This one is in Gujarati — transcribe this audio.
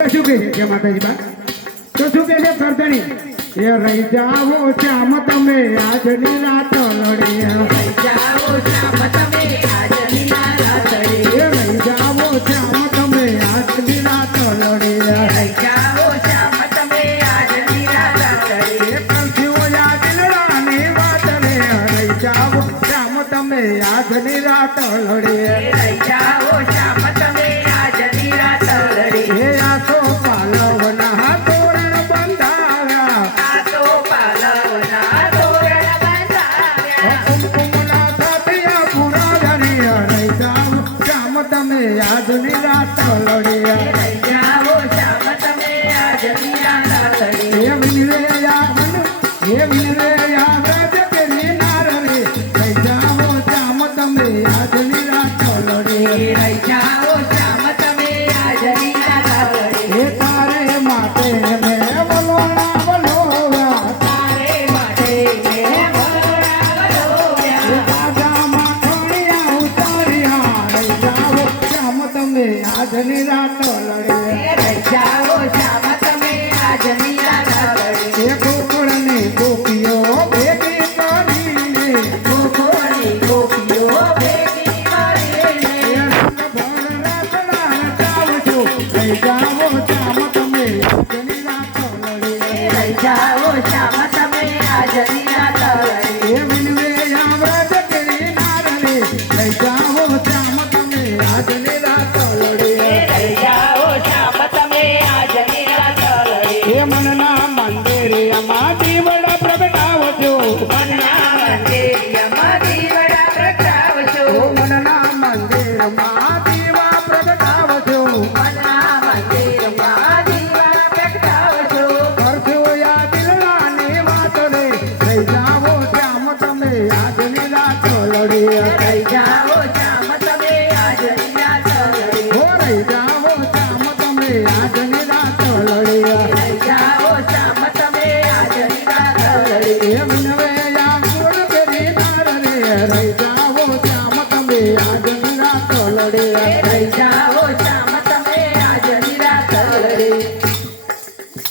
શું કહે છે માતાજી બા? તો શું કહે છે કરતણી? એ રહી જાઓ શ્યામ તમે આજની રાત લડી, રહી જાઓ શ્યામ તમે આજની રાત લડી, એ રહી જાઓ શ્યામ તમે આજની રાત લડી, રહી જાઓ શ્યામ તમે આજની રાત લડી, એ કંઠીઓ યાદ લડાની વાત રે, રહી જાઓ શ્યામ તમે આજની રાત લડી, રહી જાઓ શ્યામ તમે આજની રાત લડી, એ આસો પાલવના તોરણ બંધાવ્યા, આ તો પાલવના તોરણ બંધાવ્યા, કુમકુમના સાથિયા પુરાધરી, રહી જાઓ શ્યામ તમે આજની રાત લડી, રહી જાઓ શ્યામ તમે આજની રાત લડી, એ વિનરે યાદ એ વિનરે યાદ તેરી નારી, રહી જાઓ શ્યામ તમે આજની રાત લડી, રહી જાઓ શ્યામ તમે આજની રાત લડી, એ તારે માટે મેં બોલોણા બોલોવા, તારે માટે મેં બોલાવ્યા, રાજામાં ઠોણિયા ઉતાર્યા, રહી જાઓ શ્યામ તમે આજની રાત લડી, રહી જાઓ શ્યામ તમે આજની રાત લડી, એ ગોકુળની ગોપીઓ ભેગી કરીને, ગોકુળની ગોપીઓ ભેગી કરીને, એ રંગભર રાતડા રચાવજો, રહી જાઓ શ્યામ તમે આજની રાત લડી, રહી જાઓ શ્યામ તમે આજની રાત લડી, એ વિનવે યાવત તેરી નારણી, રહી જાઓ શ્યામ તમે આજની રાત લડી, રહી જાઓ શ્યામ તમે આજની રાત લડી, એ મનના મંદિરમાં દીવડા પ્રગટાવજો, મનના મંદિરમાં દીવડા પ્રગટાવજો, ઓ મનના મંદિરમાં દીવા પ્રગટાવજો, મનના મંદિરમાં દીવા પ્રગટાવજો, કરજો યાદ દિલની વાત રે, રહી જાઓ શ્યામ તમે આજની રાત લડી,